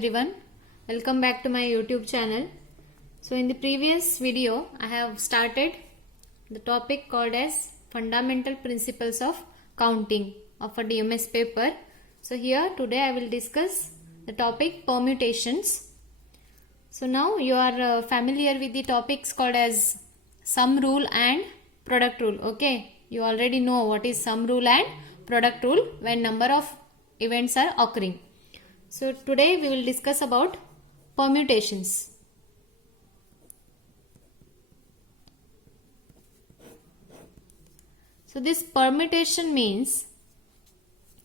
everyone, welcome back to my YouTube channel. So in the previous video I have started the topic called as fundamental principles of counting of a DMS paper. So here today I will discuss the topic permutations. So now you are familiar with the topics called as sum rule and product rule. Okay, you already know what is sum rule and product rule when number of events are occurring. So today we will discuss about permutations. So this permutation means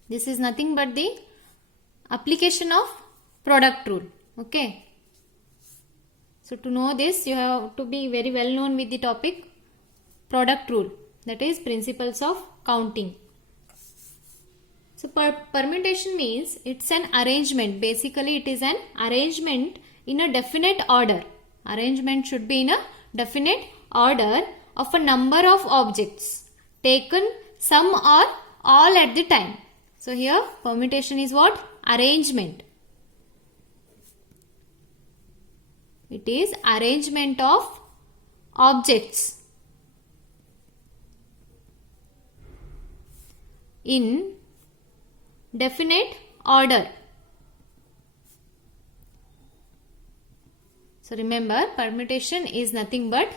this is nothing but the application of product rule. Okay. So to know this you have to be very well known with the topic product rule, that is principles of counting. So permutation means it's an arrangement. Basically it is an arrangement in a definite order. Arrangement should be in a definite order of a number of objects taken some or all at the time. So here permutation is what? Arrangement. It is arrangement of objects in definite order. So remember, permutation is nothing but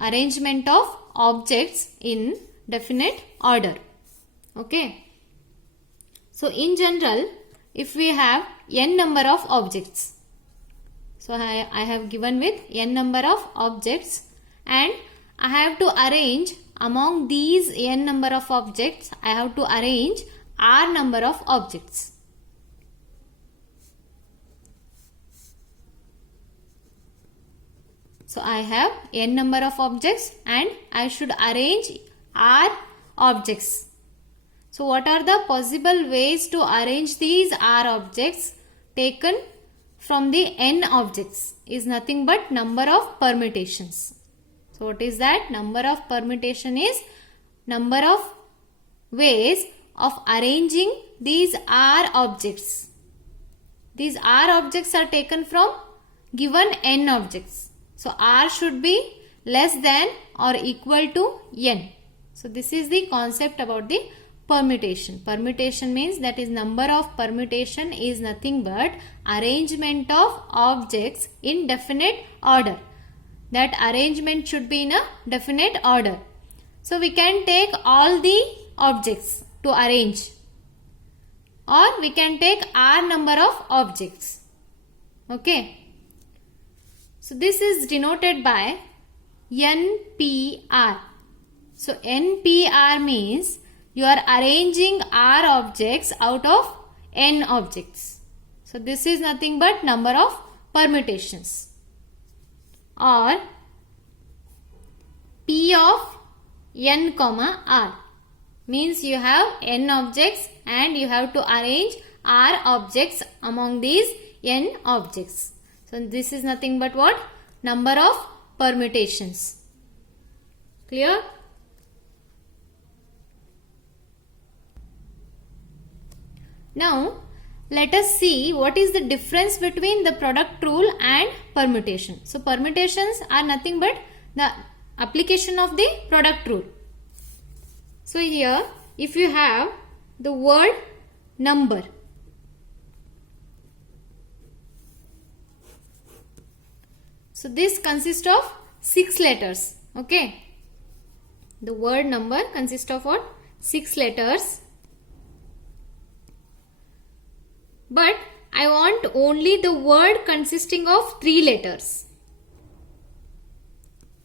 arrangement of objects in definite order. Okay. So in general, if we have n number of objects, so I have given with n number of objects and I have to arrange among these n number of objects, I have to arrange r number of objects. So I have n number of objects and I should arrange r objects. So what are the possible ways to arrange these r objects taken from the n objects is nothing but number of permutations. So what is that? Number of permutation is number of ways of arranging these r objects. These r objects are taken from given n objects. So r should be less than or equal to n. So this is the concept about the permutation. Permutation means that is number of permutation is nothing but arrangement of objects in definite order. That arrangement should be in a definite order. So we can take all the objects to arrange, or we can take r number of objects. Okay. So this is denoted by NPR. So NPR means you are arranging r objects out of n objects. So this is nothing but number of permutations. Or P of n comma r means you have n objects and you have to arrange r objects among these n objects. So this is nothing but what? Number of permutations. Clear? Now let us see what is the difference between the product rule and permutation. So permutations are nothing but the application of the product rule. So here if you have the word number, so this consists of 6 letters. Okay. The word number consists of what? 6 letters. But I want only the word consisting of 3 letters.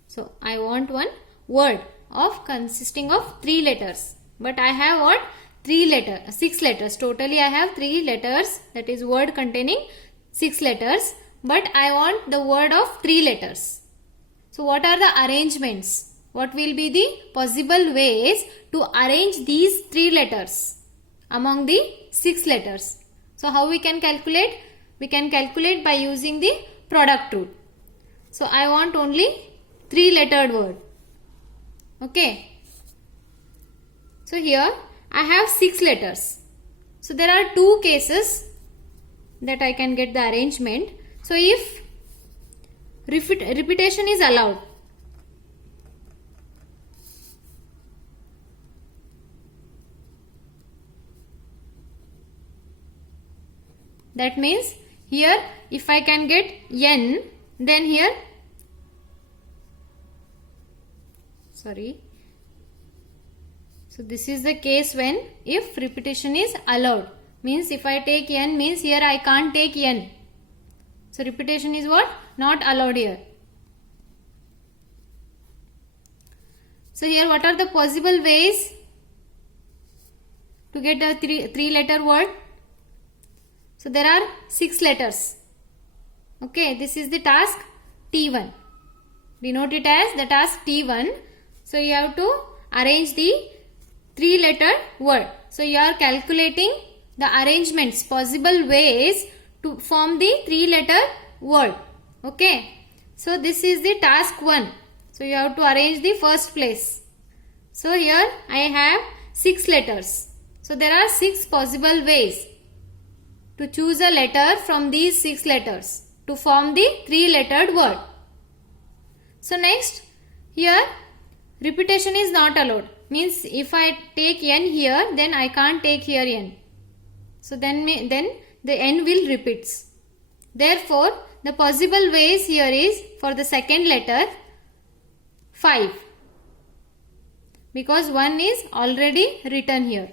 So I want one word of consisting of 3 letters. But I have what? 6 letters. Totally I have 3 letters, that is word containing 6 letters. But I want the word of 3 letters. So what are the arrangements? What will be the possible ways to arrange these 3 letters among the 6 letters? So how we can calculate? We can calculate by using the product rule. So I want only 3 lettered word. Okay. So here I have 6 letters. So there are 2 cases. that I can get the arrangement. So if repetition is allowed, that means here if I can get n, then here so this is the case when if repetition is allowed, means if I take n means here I can't take n. So repetition is what? Not allowed here. So here what are the possible ways to get a three letter word? So there are 6 letters. Okay, this is the task T1. Denote it as the task T1. So you have to arrange the 3-letter word. So you are calculating the arrangements, possible ways to form the 3-letter word. Okay. So this is the task 1. So you have to arrange the first place. So here I have 6 letters. So there are 6 possible ways to choose a letter from these 6 letters to form the 3-lettered word. So next, here repetition is not allowed. Means if I take n here, then I can't take here n. So then the n will repeats. Therefore, the possible ways here is for the second letter 5. Because 1 is already written here.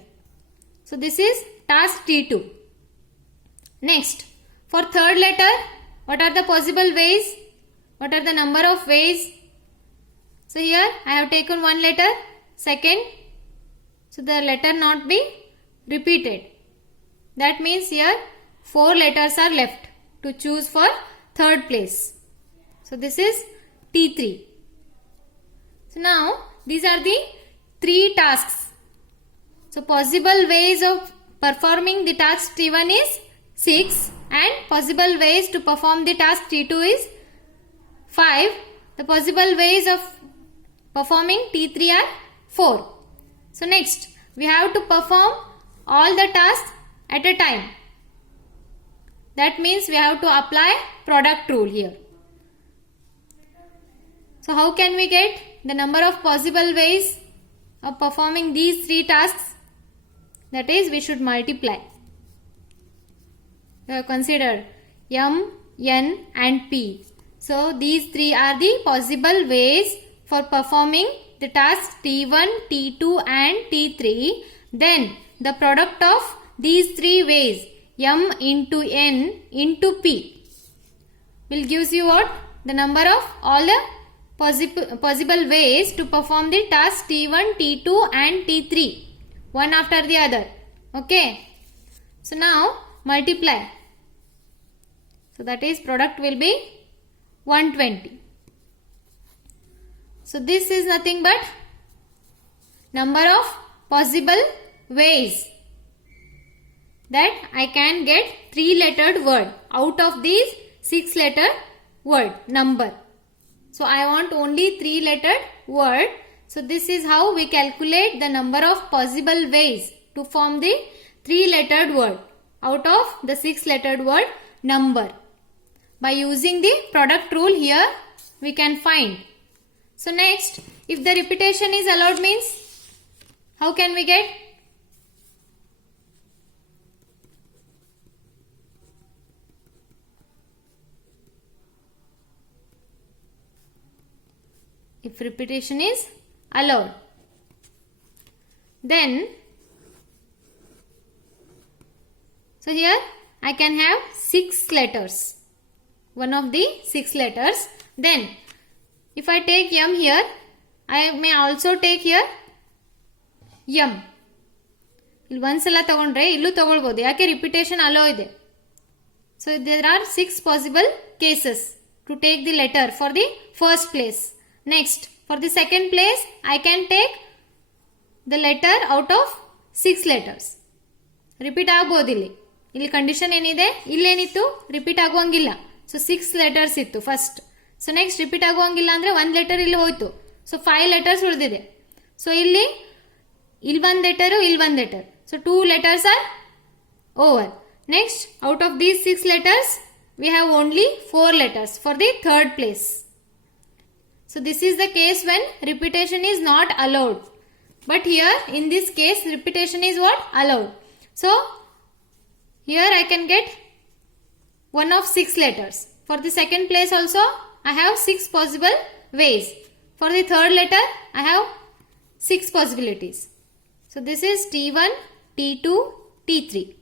So this is task T2. Next, for third letter, what are the possible ways? What are the number of ways? So here I have taken 1 letter, second, so the letter not be repeated. That means here 4 letters are left to choose for third place. So this is T3. So now these are the 3 tasks. So possible ways of performing the task T1 is 6 and possible ways to perform the task T2 is 5. The possible ways of performing T3 are 4. So next we have to perform all the tasks at a time. That means we have to apply product rule here. So how can we get the number of possible ways of performing these 3 tasks? That is, we should multiply. We have considered M, N and P. So these 3 are the possible ways for performing the tasks T1, T2 and T3. Then the product of these 3 ways, M into N into P, will gives you what? The number of all the possible ways to perform the task T1, T2 and T3, one after the other. Okay. So now multiply. So that is product will be 120. So this is nothing but number of possible ways that I can get 3-lettered word out of these 6-letter word number. So I want only 3-lettered word. So this is how we calculate the number of possible ways to form the 3-lettered word out of the 6-lettered word number. By using the product rule here we can find. So next, if the repetition is allowed means how can we get? If repetition is allowed, then so here I can have 6 letters, one of the 6 letters. Then if I take M here, I may also take here M. ಇಲ್ಲಿ ಒಂದ್ಸಲ ತಗೊಂಡ್ರೆ ಇಲ್ಲೂ ತಗೊಳ್ಬೋದು, ಯಾಕೆ repetition hello ಇದೆ. So there are 6 possible cases to take the letter for the first place. Next, for the second place, I can take the letter out of 6 letters. Repeat ಆಗ್ಬೋದು ಇಲ್ಲಿ. ಇಲ್ಲಿ ಕಂಡೀಷನ್ ಏನಿದೆ, ಇಲ್ಲೇನಿತ್ತು ರಿಪೀಟ್ ಆಗುವಂಗಿಲ್ಲ. ಸೊ 6 letters ಇತ್ತು first. So next repeat ಆಗುವಂಗಿಲ್ಲ ಅಂದರೆ 1 letter ಇಲ್ಲಿ ಹೋಯ್ತು. So 5 letters ಉಳಿದಿದೆ. So ಇಲ್ಲಿ 1 letter, ಇಲ್ಲಿ 1 letter. So 2 letters are over. Next, out of these 6 letters, we have only 4 letters for the third place. So this is the case when repetition is not allowed. But here in this case repetition is what? Allowed. So here I can get one of 6 letters. For the second place also I have 6 possible ways. For the third letter I have 6 possibilities. So this is T1, T2, T3.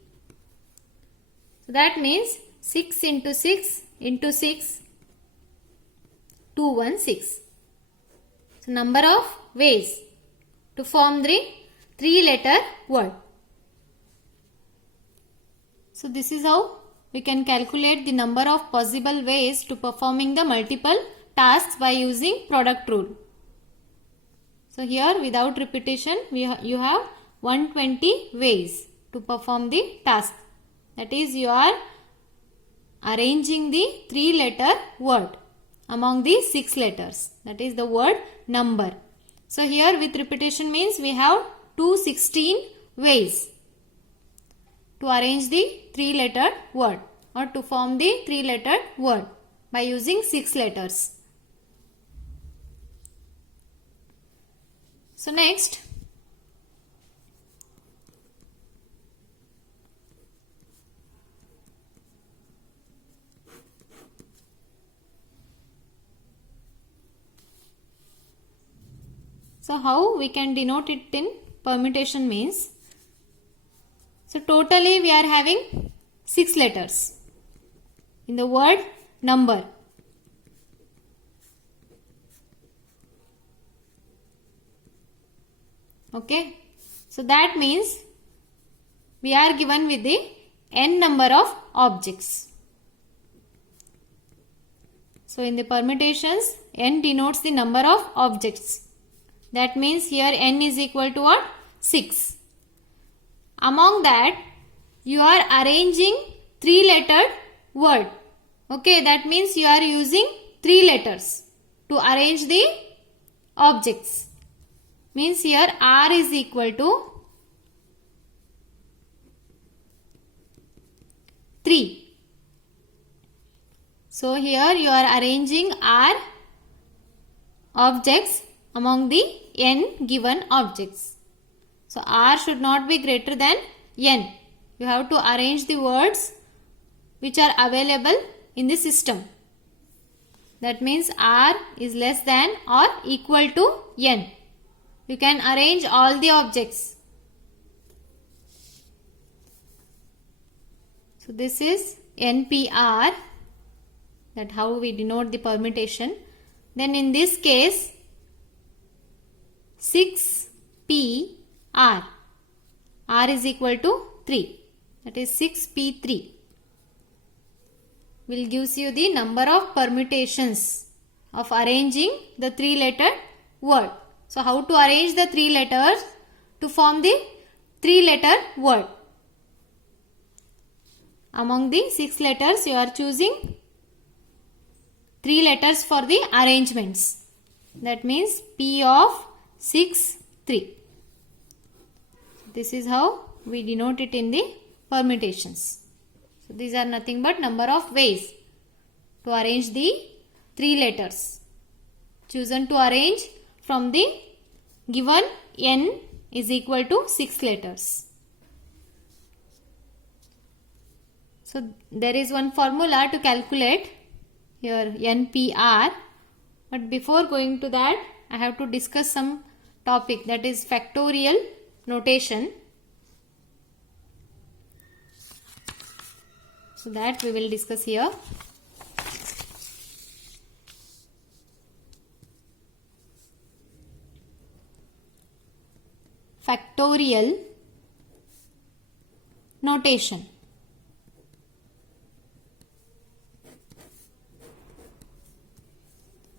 So that means 6 into 6 into 6, 216. So number of ways to form the 3-letter word. So this is how we can calculate the number of possible ways to performing the multiple tasks by using product rule. So here without repetition you have 120 ways to perform the task. That is, you are arranging the 3-letter word among the 6 letters. That is the word number. So here with repetition means we have 216 ways to arrange the 3-letter word or to form the 3-letter word by using 6 letters. So next, so how we can denote it in permutation means, so totally we are having 6 letters in the word number. Okay, so that means we are given with the n number of objects. So in the permutations, n denotes the number of objects. That means here n is equal to what? 6. Among that, you are arranging 3-lettered word. Okay, that means you are using 3 letters to arrange the objects. Means here R is equal to 3. So here you are arranging R objects among the n given objects. So R should not be greater than n. You have to arrange the words which are available in the system. That means R is less than or equal to n. You can arrange all the objects. So this is NPR, that how we denote the permutation. Then in this case 6PR, R is equal to 3, that is 6P3 will gives you the number of permutations of arranging the 3-letter word. So how to arrange the 3 letters to form the 3-letter word? Among the 6 letters you are choosing 3 letters for the arrangements. That means P of 6, 3. This is how we denote it in the permutations. So these are nothing but number of ways to arrange the 3 letters chosen to arrange from the given n is equal to 6 letters. So there is one formula to calculate here NPR, but before going to that I have to discuss some topic, that is factorial notation. So that we will discuss here. Factorial notation.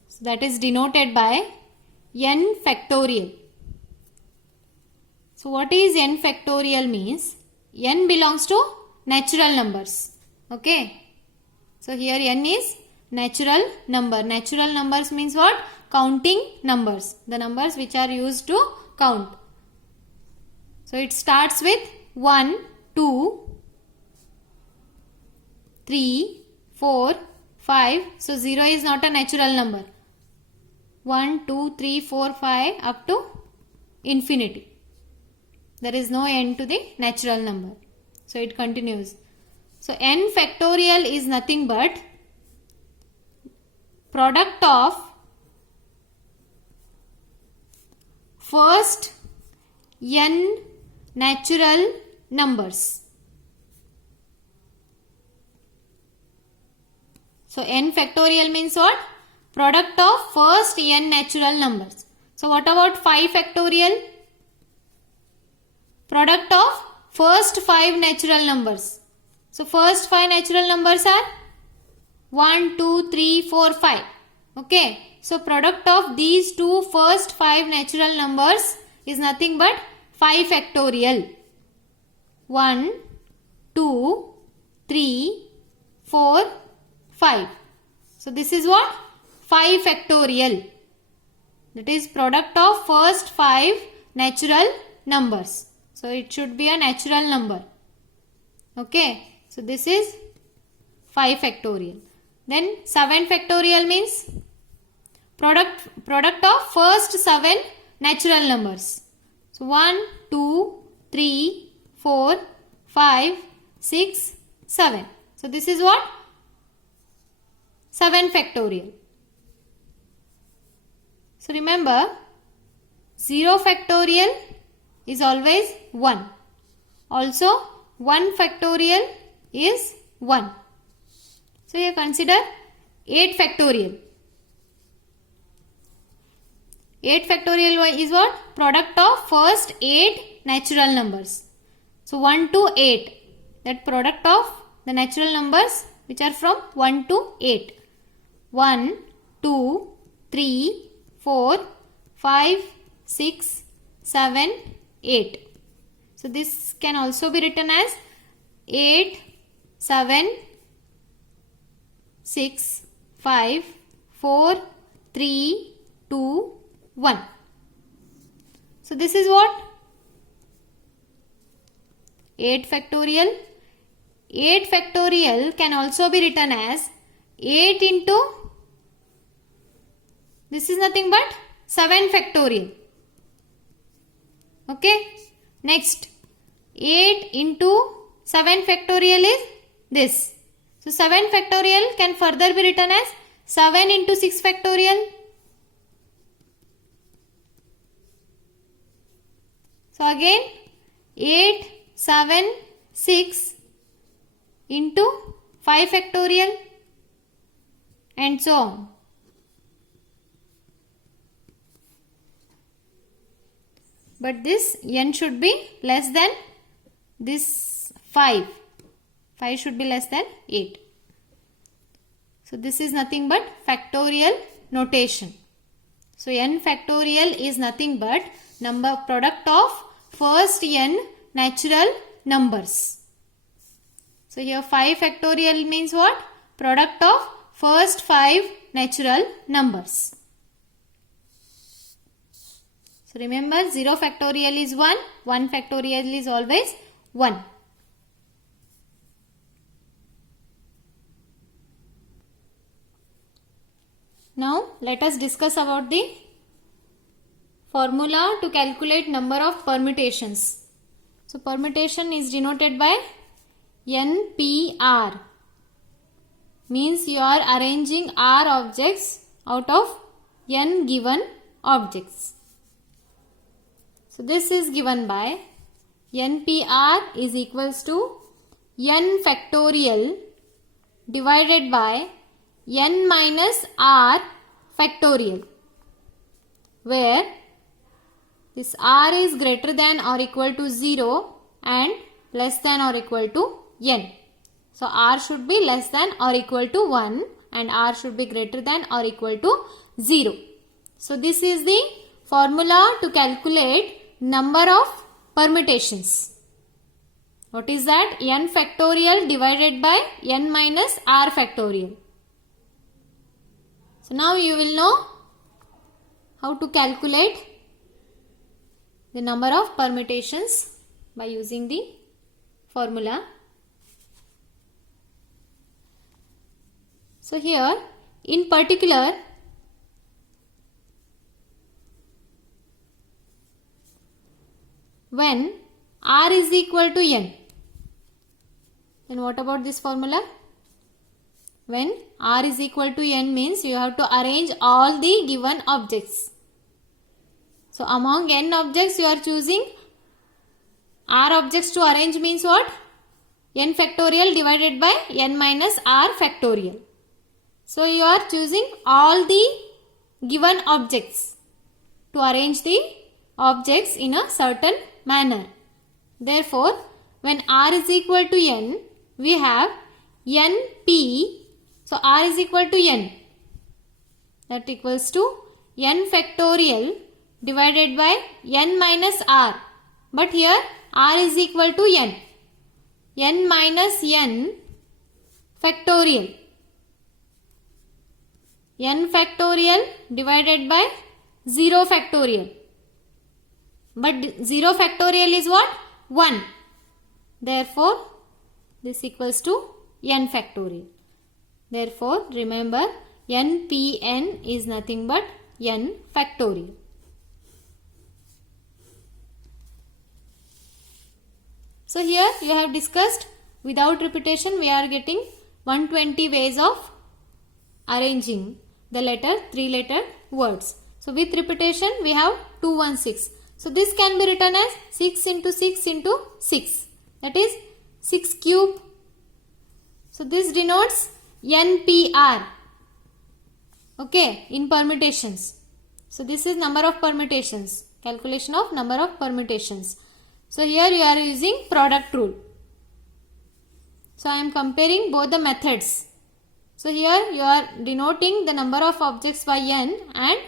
So that is denoted by n factorial. So what is n factorial means? N belongs to natural numbers. Okay. So here n is natural number. Natural numbers means what? Counting numbers. The numbers which are used to count. So it starts with 1, 2, 3, 4, 5. So 0 is not a natural number. 1, 2, 3, 4, 5 up to infinity. There is no end to the natural number. So it continues. So n factorial is nothing but product of first n natural numbers. So n factorial means what? Product of first n natural numbers. So what about 5 factorial? Product of first 5 natural numbers. So first 5 natural numbers are 1, 2, 3, 4, 5. Okay. So product of these two first 5 natural numbers is nothing but 5 factorial. 1, 2, 3, 4, 5. So this is what? 5 factorial. That is product of first 5 natural numbers. So it should be a natural number. Okay. So this is 5 factorial. Then 7 factorial means product of first 7 natural numbers. So 1, 2, 3, 4, 5, 6, 7. So this is what? 7 factorial. So remember, 0 factorial is always 1. Also 1 factorial is 1. So you consider 8 factorial. 8 factorial is what? Product of first 8 natural numbers. So 1 to 8. That product of the natural numbers which are from 1 to 8. 1, 2, 3, 4, 5, 6, 7, 8. So this can also be written as 8, 7, 6, 5, 4, 3, 2, 1. So this is what? 8 factorial. 8 factorial can also be written as 8 into, this is nothing but 7 factorial. Okay. Next, 8 into 7 factorial is this. So 7 factorial can further be written as 7 into 6 factorial. So again 8, 7, 6 into 5 factorial and so on. But this n should be less than this 5. 5 should be less than 8. So this is nothing but factorial notation. So n factorial is nothing but number product of first n natural numbers. So here 5 factorial means what? Product of first 5 natural numbers. So remember, 0 factorial is 1, 1 factorial is always 1. Now let us discuss about the formula to calculate number of permutations. So permutation is denoted by NPR. Means you are arranging R objects out of n given objects. So this is given by NPR is equals to n factorial divided by n minus r factorial, where this r is greater than or equal to 0 and less than or equal to n. So r should be less than or equal to 1 and r should be greater than or equal to 0. So this is the formula to calculate number of permutations. What is that? N factorial divided by n minus r factorial. So now you will know how to calculate the number of permutations by using the formula. So here in particular when r is equal to n, then what about this formula? When r is equal to n means you have to arrange all the given objects. So among n objects you are choosing r objects to arrange means what? N factorial divided by n minus r factorial. So you are choosing all the given objects to arrange the objects in a certain manner. Therefore, when r is equal to n, we have np. So r is equal to n. That equals to n factorial divided by n minus r. But here r is equal to n. N minus n factorial. N factorial divided by 0 factorial. But 0 factorial is what? 1. Therefore, this equals to n factorial. Therefore, remember npn is nothing but n factorial. So here you have discussed without repetition we are getting 120 ways of arranging the letter 3-letter words. So with repetition we have 216. So this can be written as 6 into 6 into 6. That is 6 cube. So this denotes NPR. Okay, in permutations. So this is number of permutations. Calculation of number of permutations. So here you are using product rule. So I am comparing both the methods. So here you are denoting the number of objects by n and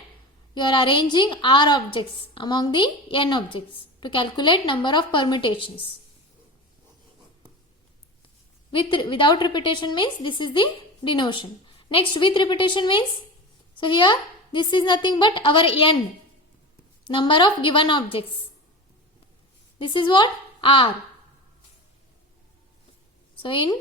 you are arranging r objects among the n objects to calculate number of permutations. Without repetition means this is the denotion. Next with repetition means, so here this is nothing but our n, number of given objects. This is what? R. So in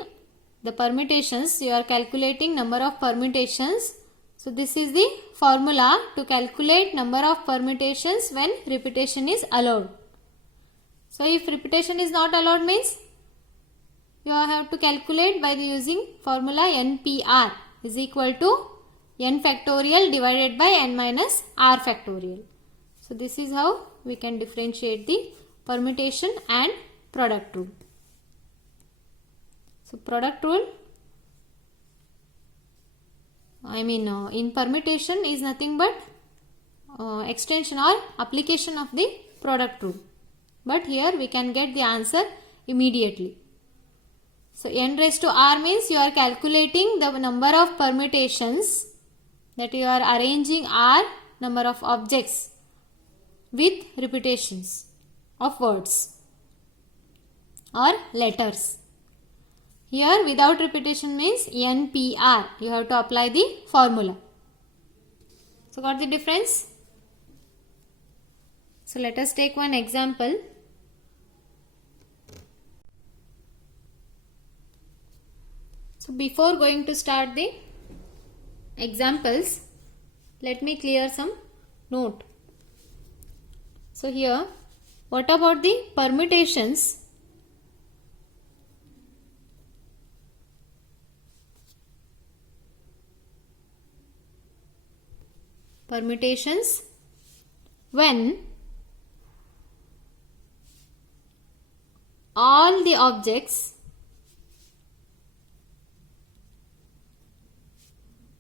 the permutations you are calculating number of permutations. So this is the formula to calculate number of permutations when repetition is allowed. So if repetition is not allowed means you have to calculate by using formula NPR is equal to n factorial divided by n minus r factorial. So this is how we can differentiate the permutation and product rule. So product rule, in permutation is nothing but extension or application of the product rule. But here we can get the answer immediately. So n raised to r means you are calculating the number of permutations, that you are arranging r number of objects with repetitions of words or letters. Here without repetition means NPR. You have to apply the formula. So got the difference? So let us take one example. So before going to start the examples, let me clear some note. So here, what about the permutations? Permutations when all the objects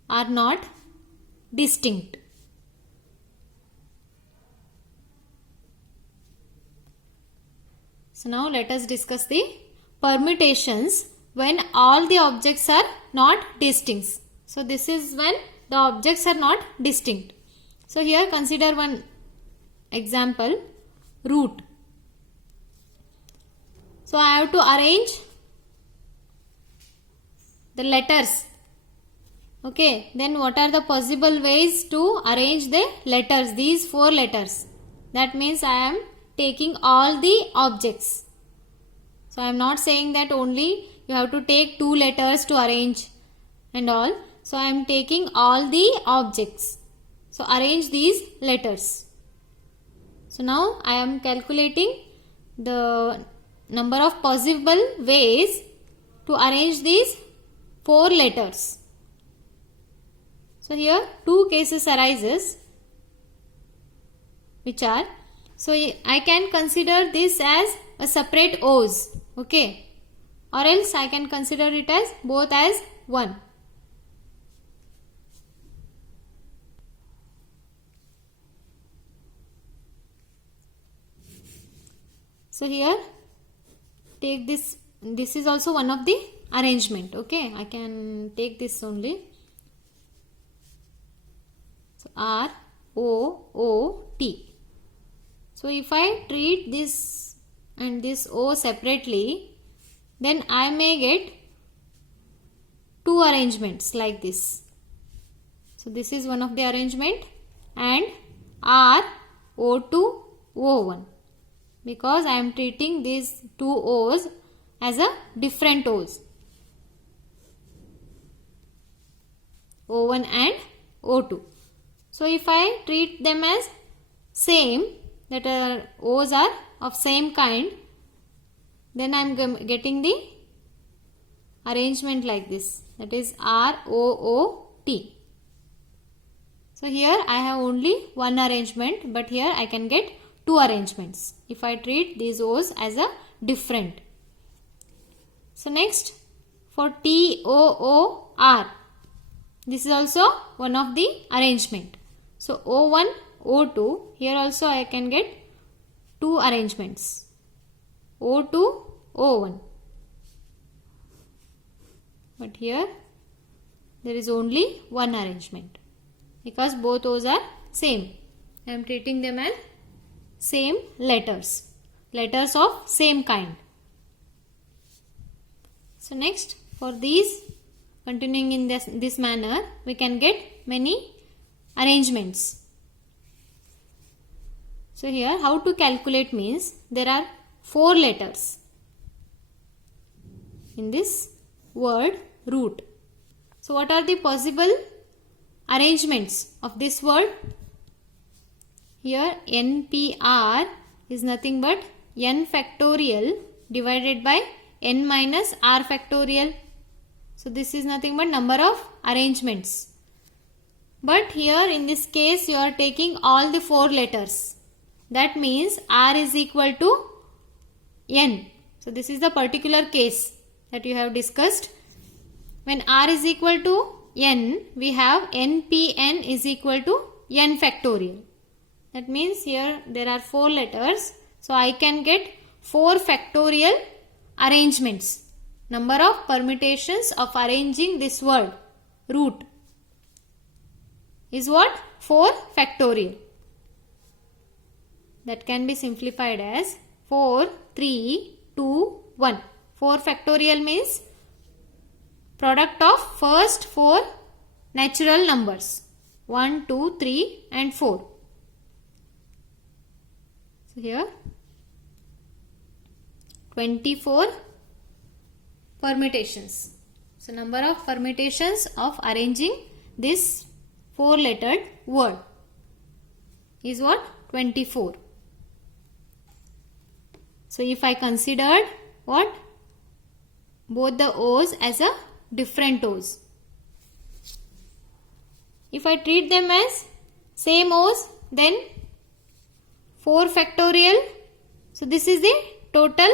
are not distinct. So now let us discuss the permutations when all the objects are not distinct. So this is when the objects are not distinct. So here consider one example, root. So I have to arrange the letters. Okay, then what are the possible ways to arrange the letters, these 4 letters? That means I am taking all the objects. So I am not saying that only you have to take 2 letters to arrange and all. So I am taking all the objects. So arrange these letters. So now I am calculating the number of possible ways to arrange these 4 letters. So here 2 cases arises, which are, so I can consider this as a separate O's, okay, or else I can consider it as both as one. So here take this is also one of the arrangement, okay, I can take this only. So R O O T. So if I treat this and this O separately, then I may get 2 arrangements like this. So this is one of the arrangement, and R O2 O1, because I am treating these 2 O's as a different O's, O1 and O2. So if I treat them as same, that O's are of same kind, then I am getting the arrangement like this, that is R O O T. So here I have only one arrangement, but here I can get 2 arrangements if I treat these O's as a different. So next, for T O O R, this is also one of the arrangement. So O1 O2, here also I can get 2 arrangements, O2 O1, but here there is only one arrangement because both O's are same. I am treating them as same letters of same kind. So next, for these, continuing in this manner, we can get many arrangements. So here how to calculate means, there are 4 letters in this word root. So what are the possible arrangements of this word? Here NPR is nothing but n factorial divided by n minus r factorial. So this is nothing but number of arrangements. But here in this case you are taking all the 4 letters. That means r is equal to n. So this is the particular case that you have discussed. When r is equal to n, we have npn is equal to n factorial. That means here there are 4 letters. So I can get 4 factorial arrangements. Number of permutations of arranging this word root is what? 4 factorial. That can be simplified as 4, 3, 2, 1. 4 factorial means product of first 4 natural numbers, 1, 2, 3 and 4. So here 24 permutations. So number of permutations of arranging this 4-lettered word is what? 24. So if I considered what? Both the O's as a different O's. If I treat them as same O's, then 4 factorial. So this is the total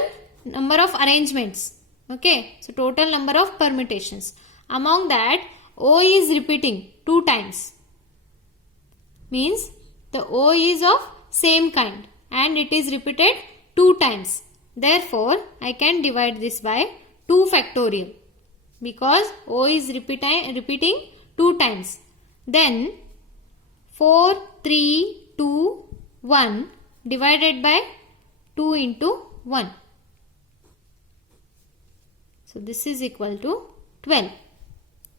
number of arrangements. Okay. So total number of permutations. Among that, O is repeating 2 times. Means the O is of same kind and it is repeated 2 times. Therefore, I can divide this by 2 factorial because O is repeating 2 times. Then 4, 3, 2, 1 divided by 2 into 1. So this is equal to 12.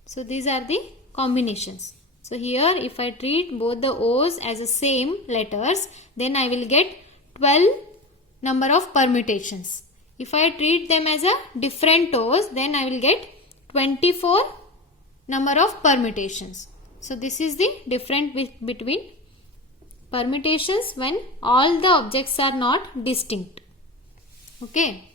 So these are the combinations. So here if I treat both the O's as the same letters, then I will get 12 number of permutations. If I treat them as a different O's, then I will get 24 number of permutations. So this is the difference between permutations when all the objects are not distinct. Okay.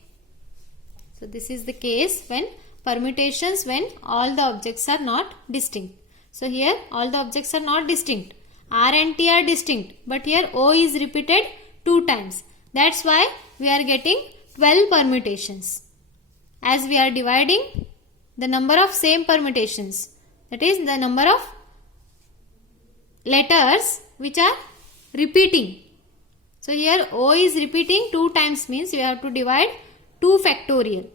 So this is the case when permutations when all the objects are not distinct. So here all the objects are not distinct. R and T are distinct, but here O is repeated 2 times. That's why we are getting 12 permutations. As we are dividing the number of same permutations, that is the number of letters which are repeating. So here O is repeating 2 times, means we have to divide 2 factorial.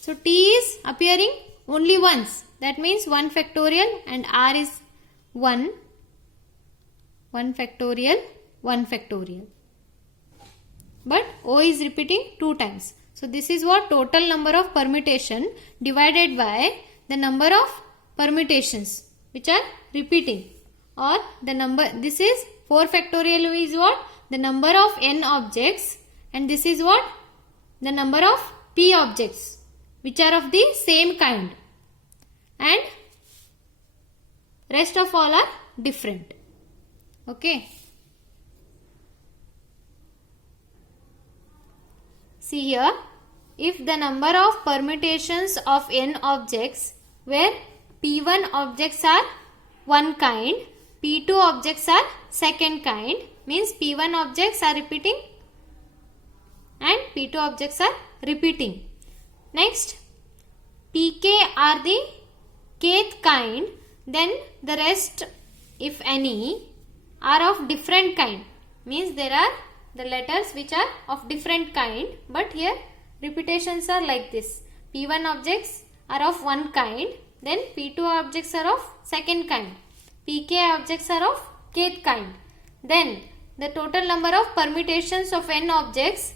So T is appearing only once, that means 1 factorial, and R is 1 factorial, 1 factorial. But O is repeating 2 times. So this is what total number of permutation divided by the number of permutations which are repeating, or the number, this is 4 factorial is what? The number of n objects, and this is what? The number of p objects which are of the same kind, and rest of all are different. Okay. See here, if the number of permutations of n objects where p1 objects are one kind, p2 objects are second kind, means p1 objects are repeating and p2 objects are repeating. Next, pk are the kth kind, then the rest, if any, are of different kind, means there are the letters which are of different kind, but here repetitions are like this. P1 objects are of one kind, then P2 objects are of second kind, Pk objects are of kth kind. Then the total number of permutations of n objects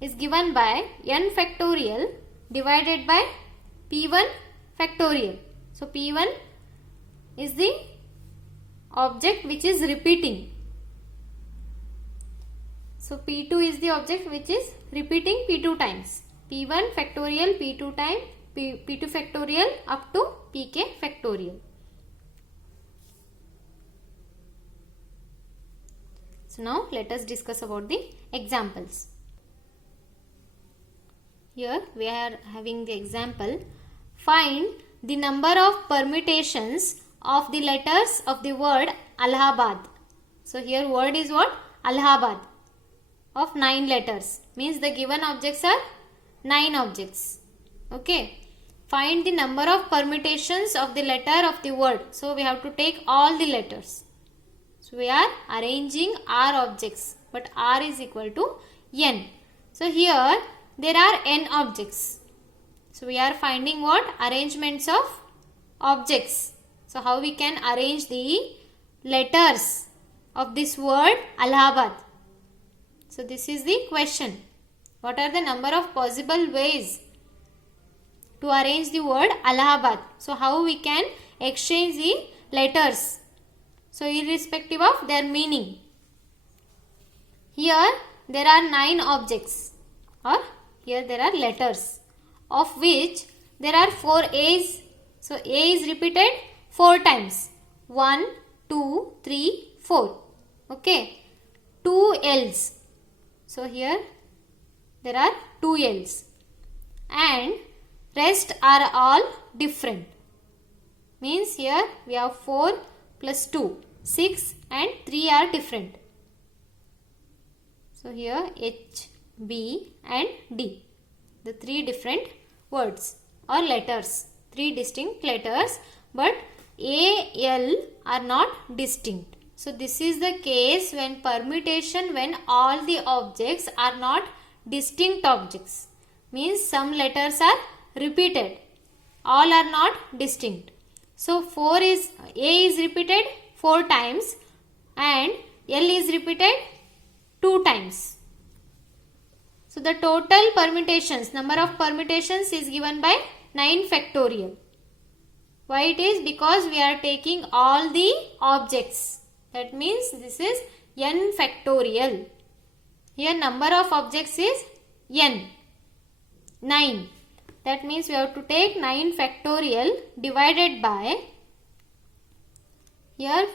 is given by n factorial divided by P1 factorial. So P1 is the object which is repeating. So P2 is the object which is repeating P2 times. P1 factorial P2 time, P2 factorial up to Pk factorial. So now let us discuss about the examples. Here we are having the example. Find the number of permutations of the letters of the word Allahabad. So here word is what? Allahabad, of 9 letters, means the given objects are 9 objects. Okay. Find the number of permutations of the letter of the word. So we have to take all the letters. So we are arranging R objects, but R is equal to n. So here there are n objects. So we are finding what? Arrangements of objects. So how we can arrange the letters of this word Allahabad? So this is the question. What are the number of possible ways to arrange the word Allahabad? So how we can exchange the letters? So irrespective of their meaning. Here there are 9 objects, or here there are letters, of which there are 4 A's. So A is repeated 4 times. 1, 2, 3, 4. Okay. 2 L's. So here there are 2 L's. And rest are all different. Means here we have 4 plus 2. 6 and 3 are different. So here H, B and D. The 3 different words or letters. 3 distinct letters, but A, L are not distinct. So this is the case when permutation when all the objects are not distinct objects. Means some letters are repeated. All are not distinct. So A is repeated 4 times and L is repeated 2 times. So the total permutations, number of permutations is given by 9 factorial. Why it is? Because we are taking all the objects. That means this is n factorial. Here number of objects is n, 9. That means we have to take 9 factorial divided by, here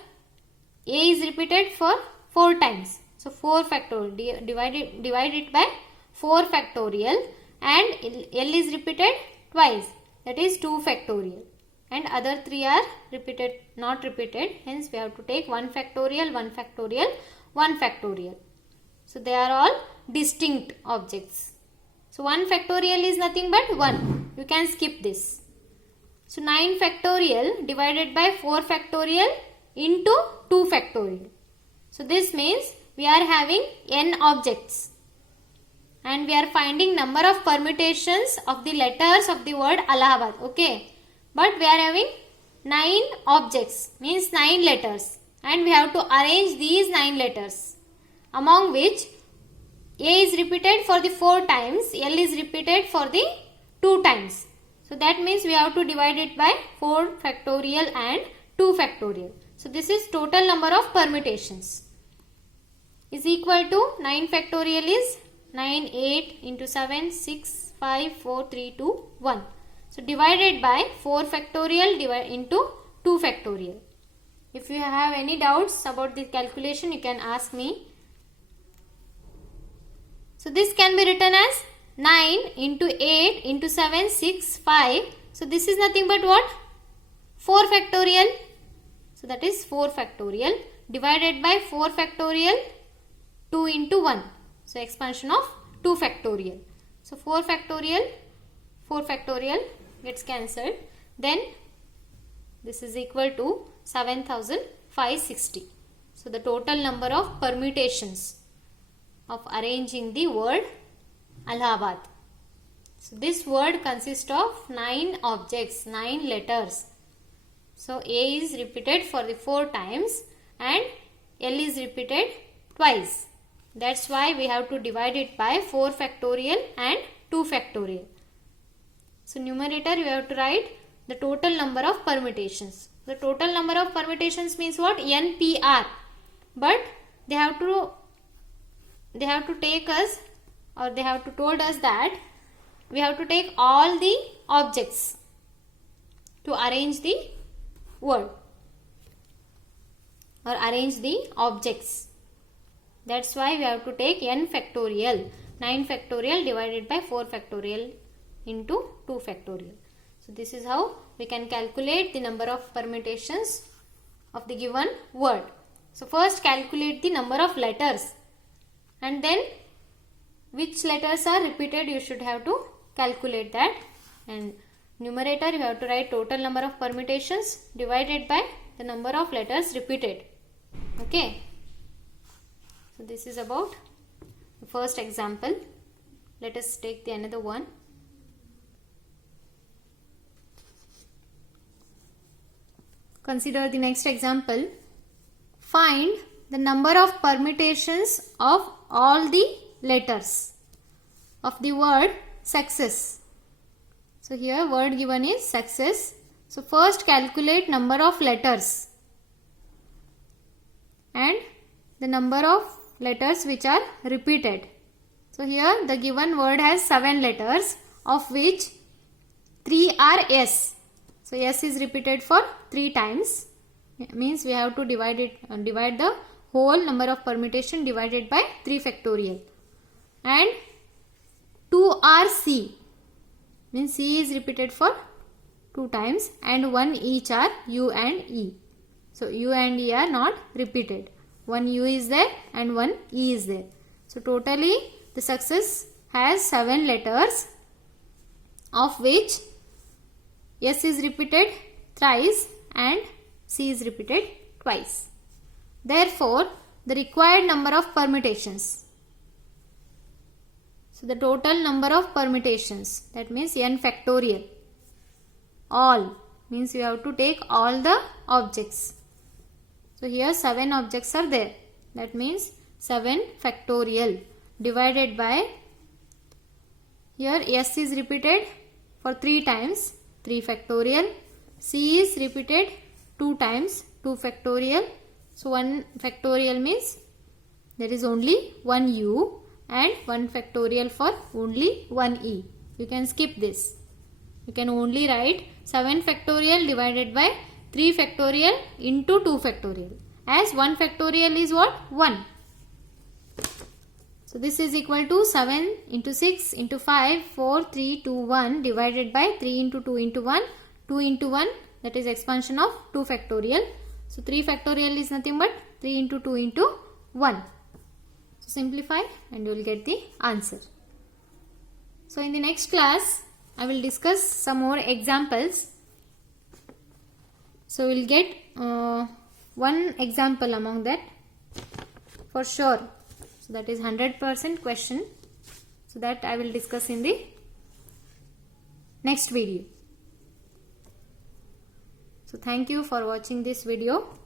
a is repeated for 4 times. So 4 factorial, divide it by 4 factorial, and L is repeated twice, that is 2 factorial, and other 3 are repeated, not repeated, hence we have to take 1 factorial, 1 factorial, 1 factorial. So they are all distinct objects. So 1 factorial is nothing but 1. You can skip this. So 9 factorial divided by 4 factorial into 2 factorial. So this means we are having n objects, and we are finding number of permutations of the letters of the word Allahabad. Okay. But we are having 9 objects, means 9 letters, and we have to arrange these 9 letters, among which A is repeated for the 4 times, L is repeated for the 2 times. So that means we have to divide it by 4 factorial and 2 factorial. So this is total number of permutations is equal to 9 factorial is 9, 8 into 7, 6, 5, 4, 3, 2, 1. So divided by 4 factorial into 2 factorial. If you have any doubts about the calculation, you can ask me. So this can be written as 9 into 8 into 7, 6, 5. So this is nothing but what? 4 factorial. So that is 4 factorial divided by 4 factorial 2 into 1. So expansion of 2 factorial. So 4 factorial gets cancelled. Then this is equal to 7560. So the total number of permutations of arranging the word Allahabad. So this word consists of 9 objects, 9 letters. So A is repeated for the 4 times and L is repeated twice. That's why we have to divide it by 4 factorial and 2 factorial. So numerator we have to write the total number of permutations. The total number of permutations means what? NPR. But they have to take us, or they have to told us that we have to take all the objects to arrange the word or arrange the objects. That's why we have to take n factorial, 9 factorial divided by 4 factorial into 2 factorial. So this is how we can calculate the number of permutations of the given word. So first calculate the number of letters, and then which letters are repeated you should have to calculate that, and numerator you have to write total number of permutations divided by the number of letters repeated. Okay. So this is about the first example. Let us take the another one. Consider the next example. Find the number of permutations of all the letters of the word success. So here word given is success. So first calculate number of letters and the number of letters which are repeated. So here the given word has 7 letters, of which 3 are S. So S is repeated for 3 times. It means we have to divide the whole number of permutation divided by 3 factorial. And 2 are C. Means C is repeated for 2 times, and 1 each are U and E. So U and E are not repeated. 1 U is there and 1 E is there. So totally the success has 7 letters, of which S is repeated thrice and C is repeated twice. Therefore, the required number of permutations. So the total number of permutations, that means n factorial. All means you have to take all the objects. So here 7 objects are there. That means 7 factorial divided by, here S is repeated for 3 times, 3 factorial. C is repeated 2 times, 2 factorial. So 1 factorial means there is only 1 U, and 1 factorial for only 1 E. You can skip this. you can only write 7 factorial divided by 3 factorial into 2 factorial, as 1 factorial is what? 1. So this is equal to 7 into 6 into 5, 4, 3, 2, 1 divided by 3 into 2 into 1, 2 into 1, that is expansion of 2 factorial. So 3 factorial is nothing but 3 into 2 into 1. So simplify and you will get the answer. So in the next class, I will discuss some more examples. So we will get one example among that for sure. So that is 100% question. So that I will discuss in the next video. So thank you for watching this video.